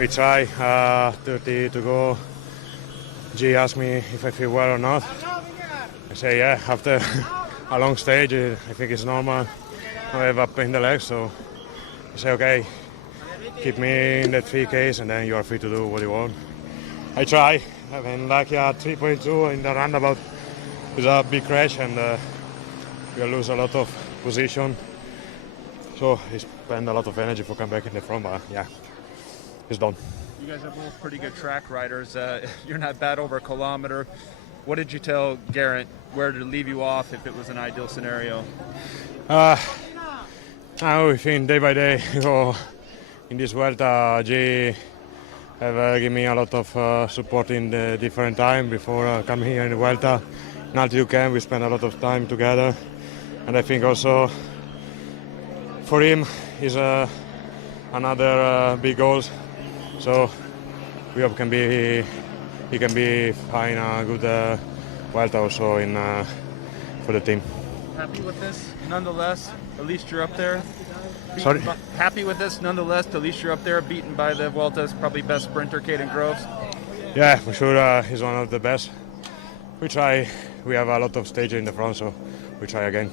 we try 30 to go. G asked me if I feel well or not. I say yeah, after a long stage I think it's normal. I have up in the legs, so I say okay, keep me in the 3Ks and then you are free to do what you want. I try. I've been lucky at 3.2 in the roundabout with a big crash and we lose a lot of position. So I spend a lot of energy for come back in the front, but yeah, it's done. You guys are both pretty good track riders. You're not bad over a kilometer. What did you tell Geraint where to leave you off if it was an ideal scenario? I think day by day, in this Vuelta, G have given me a lot of support in the different time before coming here in the Vuelta. In altitude camp, we spend a lot of time together, and I think also for him is another big goal. So we hope he can be fine a good Vuelta also for the team. Happy with this, nonetheless. At least you're up there. Sorry? Happy with this, nonetheless. At least you're up there, beaten by the Vuelta's probably best sprinter, Caden Groves. Yeah, for sure. He's one of the best. We try. We have a lot of stage in the front, so we try again.